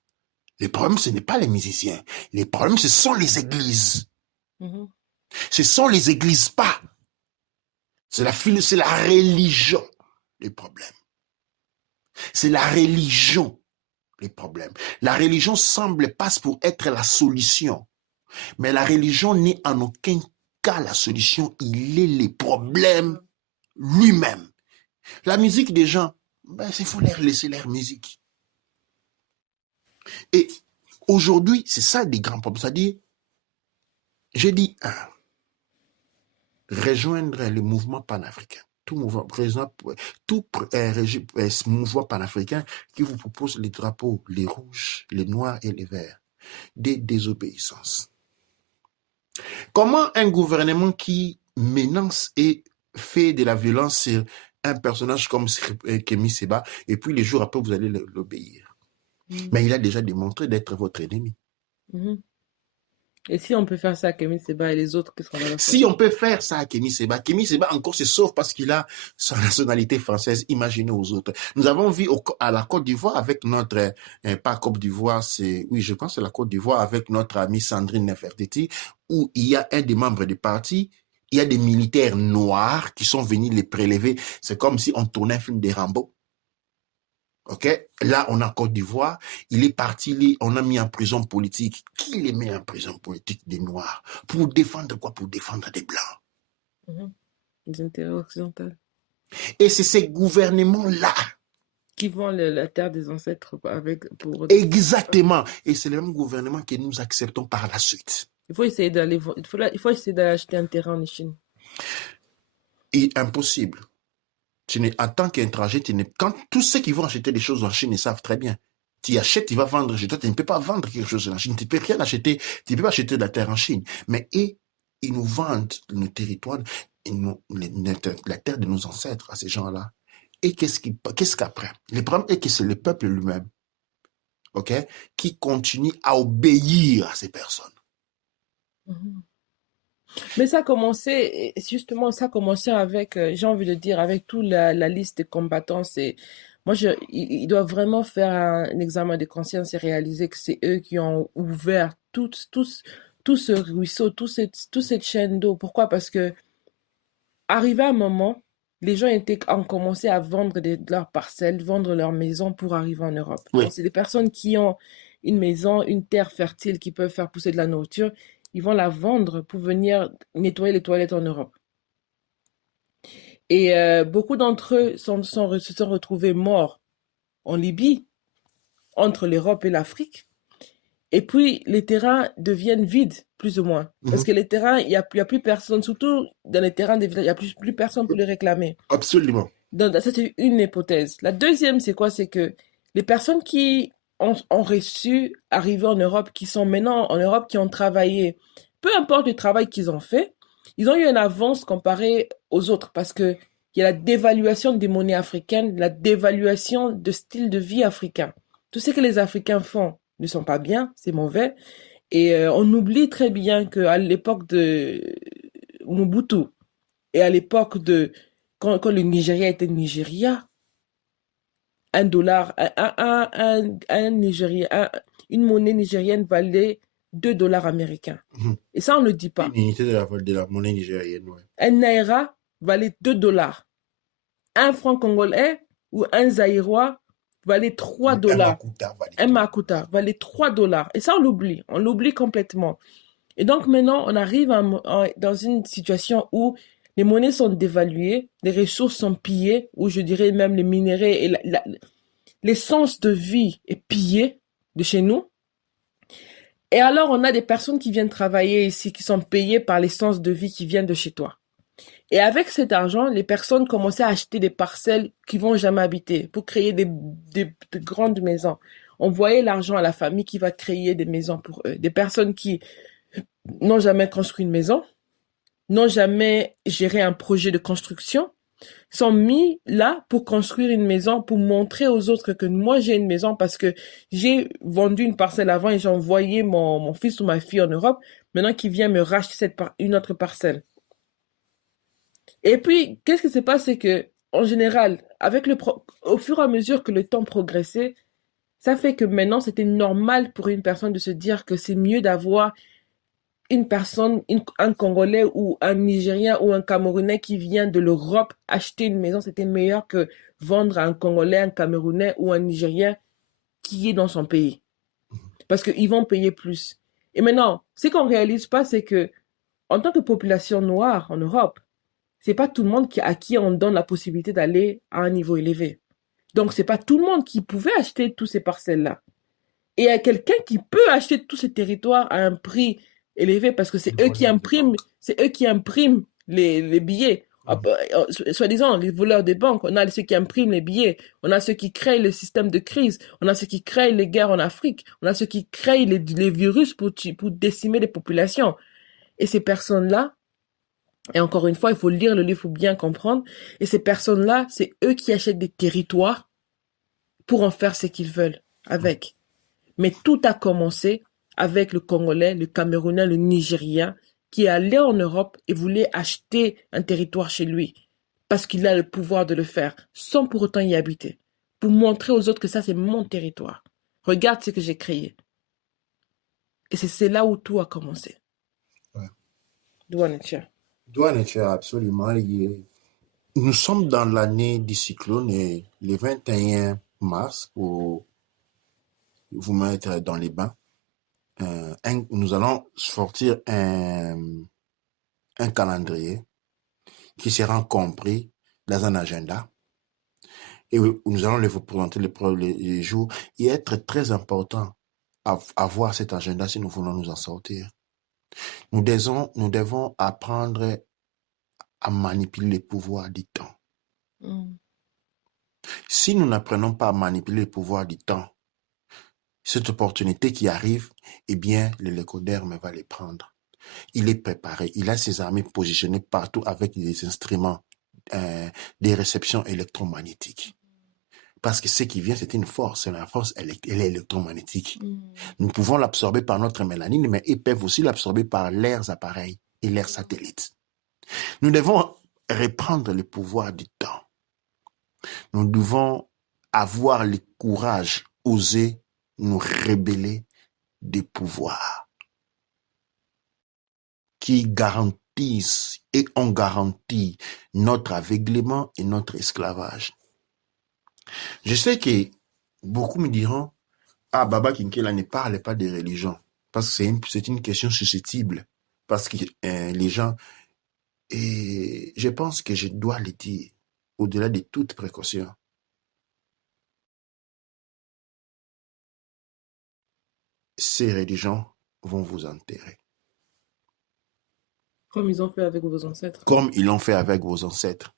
Le problème, ce n'est pas les musiciens. Les problèmes, ce sont les églises. Mhm. Ce sont les églises pas. C'est la religion, les problèmes. C'est la religion, les problèmes. La religion semble passe pour être la solution. Mais la religion n'est en aucun cas la solution. Il est les problèmes lui-même. La musique des gens, il faut leur laisser leur musique. Et aujourd'hui, c'est ça des grands problèmes. C'est-à-dire, je dis, rejoindre le mouvement panafricain. Tout mouvement panafricain qui vous propose les drapeaux, les rouges, les noirs et les verts, des désobéissances. Comment un gouvernement qui menace et fait de la violence sur un personnage comme Kémy Séba, et puis les jours après, vous allez l'obéir? Mais il a déjà démontré d'être votre ennemi. Mhm. Et si on peut faire ça à Kémy Séba et les autres, qu'est-ce qu'on va leur faire? Si on peut faire ça à Kémy Séba encore se sauve parce qu'il a sa nationalité française. Imaginez aux autres. Nous avons vu à la Côte d'Ivoire avec notre, pas Côte d'Ivoire, oui, je pense que c'est la Côte d'Ivoire avec notre amie Sandrine Nefertiti, où il y a un des membres du parti, il y a des militaires noirs qui sont venus les prélever. C'est comme si on tournait un film de Rambo. Ok, là on a Côte d'Ivoire, il est parti, on a mis en prison politique. Qui les met en prison politique des Noirs? Pour défendre quoi? Pour défendre des Blancs. Mhm. Les intérêts occidentaux. Et c'est ces gouvernements-là. Qui vendent la terre des ancêtres avec pour. Exactement. Et c'est le même gouvernement que nous acceptons par la suite. Il faut essayer d'aller, il faut essayer d'aller acheter un terrain en Chine. Et impossible. En tant qu'étranger, quand tous ceux qui vont acheter des choses en Chine, ils savent très bien. Tu achètes, tu vas vendre chez toi, tu ne peux pas vendre quelque chose en Chine. Tu ne peux rien acheter, tu ne peux pas acheter de la terre en Chine. Mais ils nous vendent nos territoires, la terre de nos ancêtres à ces gens-là. Et qu'est-ce qu'après? Le problème est que c'est le peuple lui-même, ok, qui continue à obéir à ces personnes. Mhm. Mais ça a commencé, justement, ça a commencé avec, j'ai envie de dire, avec toute la liste des combattants. Moi, ils doivent vraiment faire un examen de conscience et réaliser que c'est eux qui ont ouvert tout ce ruisseau, toute cette chaîne d'eau. Pourquoi? Parce que, arrivé à un moment, les gens ont commencé à vendre leurs parcelles, vendre leurs maisons pour arriver en Europe. Oui. Donc, c'est des personnes qui ont une maison, une terre fertile qui peuvent faire pousser de la nourriture. Ils vont la vendre pour venir nettoyer les toilettes en Europe. Et beaucoup d'entre eux se sont retrouvés morts en Libye, entre l'Europe et l'Afrique. Et puis, les terrains deviennent vides, plus ou moins. Parce que les terrains, il y a plus personne, surtout dans les terrains des villages, il n'y a plus personne pour les réclamer. Absolument. Donc, ça, c'est une hypothèse. La deuxième, c'est quoi? C'est que les personnes qui ont reçu arriver en Europe, qui sont maintenant en Europe, qui ont travaillé, peu importe le travail qu'ils ont fait, ils ont eu une avance comparée aux autres parce que il y a la dévaluation des monnaies africaines, la dévaluation de style de vie africain. Tout ce que les Africains font ne sont pas bien, c'est mauvais. Et on oublie très bien qu'à l'époque de Mobutu et à l'époque de quand le Nigeria était Nigeria, un dollar, une monnaie nigérienne valait 2 dollars américains. Et ça, on ne le dit pas. Une unité de la monnaie nigérienne, ouais. Un naira valait 2 dollars. Un franc congolais ou un zaïrois valait 3 dollars. Un makuta valait 3 dollars. Et ça, on l'oublie complètement. Et donc maintenant, on arrive dans une situation où les monnaies sont dévaluées, les ressources sont pillées, ou je dirais même les minéraux et l'essence de vie est pillée de chez nous. Et alors, on a des personnes qui viennent travailler ici, qui sont payées par l'essence de vie qui vient de chez toi. Et avec cet argent, les personnes commençaient à acheter des parcelles qu'ils vont jamais habiter pour créer de grandes maisons. On voyait l'argent à la famille qui va créer des maisons pour eux. Des personnes qui n'ont jamais construit une maison, n'ont jamais géré un projet de construction, sont mis là pour construire une maison, pour montrer aux autres que moi j'ai une maison parce que j'ai vendu une parcelle avant et j'ai envoyé mon fils ou ma fille en Europe, maintenant qu'il vient me racheter une autre parcelle. Et puis, qu'est-ce qui se passe, c'est que, en général, au fur et à mesure que le temps progressait, ça fait que maintenant, c'était normal pour une personne de se dire que c'est mieux d'avoir une personne, un Congolais ou un Nigérien ou un Camerounais qui vient de l'Europe acheter une maison, c'était meilleur que vendre à un Congolais, un Camerounais ou un Nigérien qui est dans son pays. Parce qu'ils vont payer plus. Et maintenant, ce qu'on ne réalise pas, c'est que en tant que population noire en Europe, c'est pas tout le monde à qui on donne la possibilité d'aller à un niveau élevé. Donc, c'est pas tout le monde qui pouvait acheter tous ces parcelles-là. Et il y a quelqu'un qui peut acheter tous ces territoires à un prix élevé parce que c'est eux qui impriment les billets. Soi-disant, les voleurs des banques, on a ceux qui impriment les billets, on a ceux qui créent le système de crise, on a ceux qui créent les guerres en Afrique, on a ceux qui créent les virus pour décimer les populations. Et ces personnes-là, et encore une fois, il faut lire le livre pour bien comprendre, et ces personnes-là, c'est eux qui achètent des territoires pour en faire ce qu'ils veulent avec. Mais tout a commencé avec le Congolais, le Camerounais, le Nigérien, qui est allé en Europe et voulait acheter un territoire chez lui, parce qu'il a le pouvoir de le faire, sans pour autant y habiter, pour montrer aux autres que ça, c'est mon territoire. Regarde ce que j'ai créé. Et c'est là où tout a commencé. Ouais. Douane-Tia, absolument. Nous sommes dans l'année du cyclone et le 21 mars, pour vous mettre dans les bains, nous allons sortir un calendrier qui sera compris dans un agenda. Et nous allons vous présenter les jours et être très important à voir cet agenda si nous voulons nous en sortir. Nous devons apprendre à manipuler les pouvoirs du temps. Si nous n'apprenons pas à manipuler les pouvoirs du temps, cette opportunité qui arrive, eh bien, le Lécoderme va les prendre. Il est préparé, il a ses armées positionnées partout avec des instruments, des réceptions électromagnétiques. Parce que ce qui vient, c'est une force, la force, elle est électromagnétique. Nous pouvons l'absorber par notre mélanine, mais ils peuvent aussi l'absorber par leurs appareils et leurs satellites. Nous devons reprendre le pouvoir du temps. Nous devons avoir le courage, oser nous rebeller des pouvoirs qui garantissent et ont garanti notre aveuglement et notre esclavage. Je sais que beaucoup me diront, ah, Baba Kinkela ne parle pas de religion, parce que c'est une question susceptible, parce que les gens, et je pense que je dois le dire, au-delà de toute précaution. Ces religions vont vous enterrer. Comme ils ont fait avec vos ancêtres. Comme ils l'ont fait avec vos ancêtres.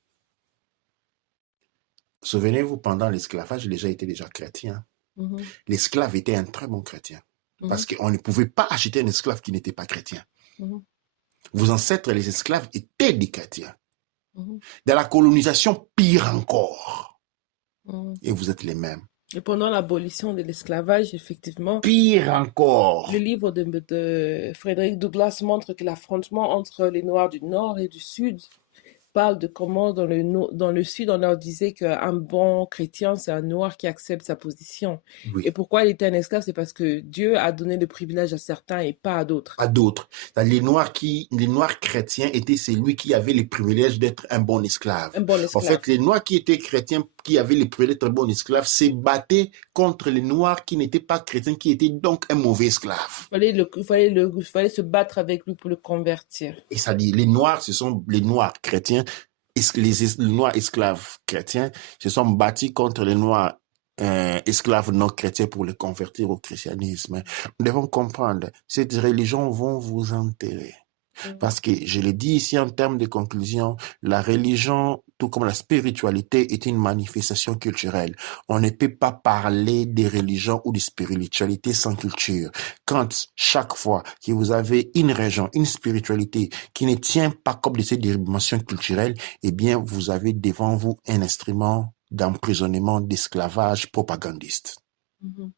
Souvenez-vous, pendant l'esclavage, les gens étaient déjà chrétiens. L'esclave était un très bon chrétien. Parce qu'on ne pouvait pas acheter un esclave qui n'était pas chrétien. Vos ancêtres, les esclaves, étaient des chrétiens. Mhm. Dans la colonisation, pire encore. Mhm. Et vous êtes les mêmes. Et pendant l'abolition de l'esclavage, effectivement, Pire le encore. livre de Frédéric Douglass montre que l'affrontement entre les Noirs du Nord et du Sud parle de comment dans le Sud, on leur disait qu'un bon chrétien, c'est un noir qui accepte sa position. Oui. Et pourquoi il était un esclave? C'est parce que Dieu a donné le privilège à certains et pas à d'autres. À d'autres. Les Noirs chrétiens étaient celui qui avait le privilège d'être un bon esclave. Un bon En esclave. fait, les Noirs qui étaient chrétiens, qui avaient le privilège d'être un bon esclave, se battaient contre les Noirs qui n'étaient pas chrétiens, qui étaient donc un mauvais esclave. Il fallait se battre avec lui pour le convertir. Et ça dit, les Noirs, ce sont les Noirs chrétiens, les Noirs esclaves chrétiens se sont battus contre les Noirs esclaves non chrétiens pour les convertir au christianisme. Nous devons comprendre, ces religions vont vous enterrer. Parce que, je l'ai dit ici en termes de conclusion, la religion, tout comme la spiritualité, est une manifestation culturelle. On ne peut pas parler de religion ou de spiritualité sans culture. Quand chaque fois que vous avez une religion, une spiritualité qui ne tient pas compte de ces dimensions culturelles, eh bien, vous avez devant vous un instrument d'emprisonnement, d'esclavage propagandiste. Mhm.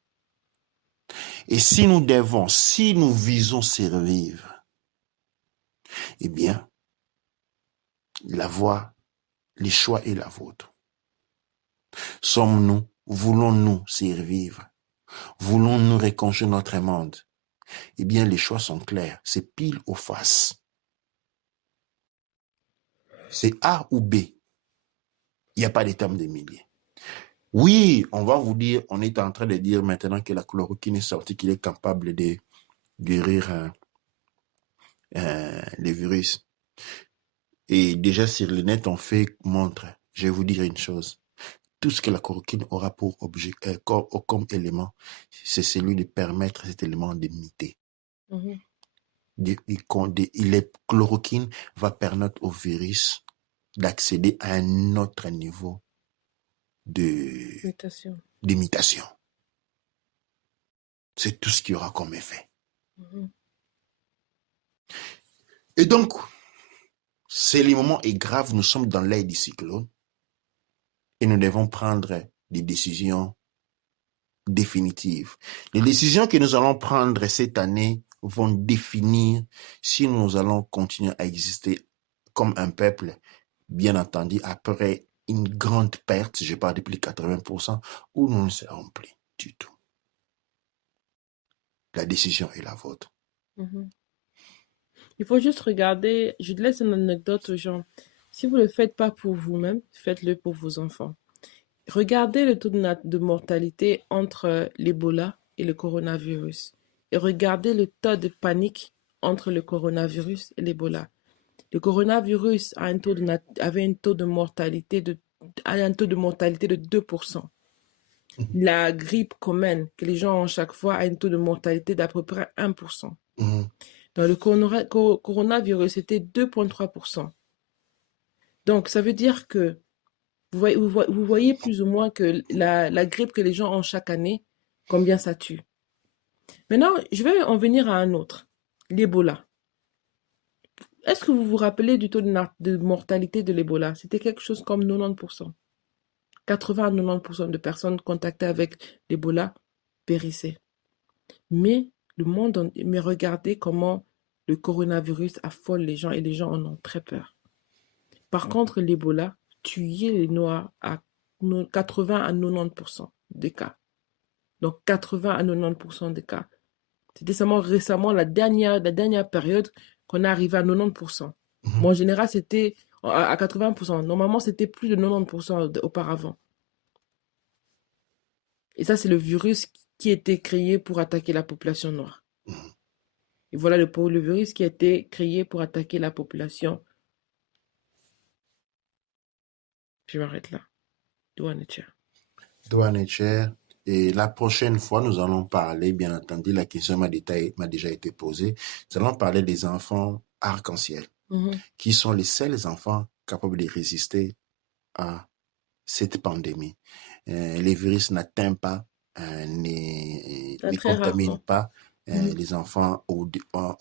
Et si nous visons survivre, eh bien, la voie, le choix est la vôtre. Voulons-nous survivre? Voulons-nous reconstruire notre monde? Eh bien, les choix sont clairs. C'est pile ou face. C'est A ou B. Il n'y a pas de terme de milieu. Oui, on va vous dire, on est en train de dire maintenant que la chloroquine est sortie, qu'il est capable de guérir les virus. Et déjà sur le net, on fait montre. Je vais vous dire une chose. Tout ce que la chloroquine aura pour objet, comme élément, c'est celui de permettre cet élément de muter. Mhm. La chloroquine va permettre au virus d'accéder à un autre niveau d'imitation. C'est tout ce qu'il y aura comme effet. Mhm. Et donc, c'est le moment est grave, nous sommes dans l'ère du cyclone et nous devons prendre des décisions définitives. Les décisions que nous allons prendre cette année vont définir si nous allons continuer à exister comme un peuple, bien entendu, après une grande perte, je parle de plus de 80%, où nous ne serons plus du tout. La décision est la vôtre. Mhm. Il faut juste regarder, je te laisse une anecdote aux gens. Si vous ne le faites pas pour vous-même, faites-le pour vos enfants. Regardez le taux de mortalité entre l'Ebola et le coronavirus. Et regardez le taux de panique entre le coronavirus et l'Ebola. Le coronavirus avait un taux de mortalité de 2%. La grippe commune que les gens ont chaque fois a un taux de mortalité d'à peu près 1%. Dans le coronavirus, c'était 2,3%. Donc, ça veut dire que vous voyez plus ou moins que la grippe que les gens ont chaque année, combien ça tue. Maintenant, je vais en venir à un autre, l'Ebola. Est-ce que vous vous rappelez du taux de mortalité de l'Ebola? C'était quelque chose comme 90%. 80 à 90% de personnes contactées avec l'Ebola périssaient. Mais regardez comment le coronavirus affole les gens et les gens en ont très peur. Par contre, l'Ebola tuait les Noirs à 80 à 90% des cas. Donc 80 à 90% des cas. C'était seulement récemment, la dernière période, qu'on est arrivé à 90%. Bon, en général, c'était à 80%. Normalement, c'était plus de 90% auparavant. Et ça, c'est le virus qui a été créé pour attaquer la population noire. Et voilà le virus qui a été créé pour attaquer la population. Je m'arrête là. Douane. Et la prochaine fois, nous allons parler, bien entendu, la question m'a déjà été posée. Nous allons parler des enfants arc-en-ciel, qui sont les seuls enfants capables de résister à cette pandémie. Les virus n'atteignent pas, ne contaminent pas les enfants au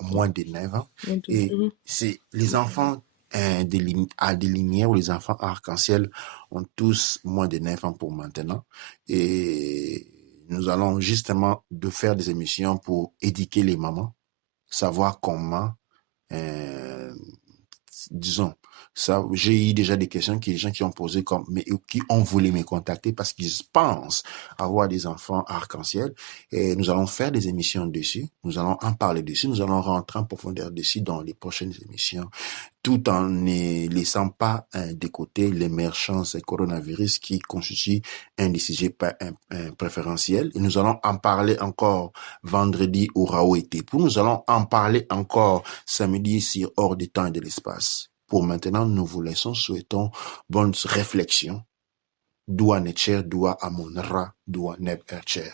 moins de 9 ans. Et c'est les enfants à des lumières où les enfants arc-en-ciel ont tous moins de 9 ans pour maintenant. Et nous allons justement de faire des émissions pour éduquer les mamans, savoir comment, disons, ça, j'ai eu déjà des questions des gens qui ont posé mais qui ont voulu me contacter parce qu'ils pensent avoir des enfants arc-en-ciel et nous allons faire des émissions dessus. Nous allons en parler dessus. Nous allons rentrer en profondeur dessus dans les prochaines émissions tout en ne laissant pas de côté l'émergence coronavirus qui constitue un des sujets préférentiels. Et nous allons en parler encore vendredi au Rao et Tepou. Nous allons en parler encore samedi sur Hors du temps et de l'espace. Pour maintenant, nous vous laissons, souhaitons bonne réflexion. Dua Necher, Dua Amonra, Dua Neb Ercher.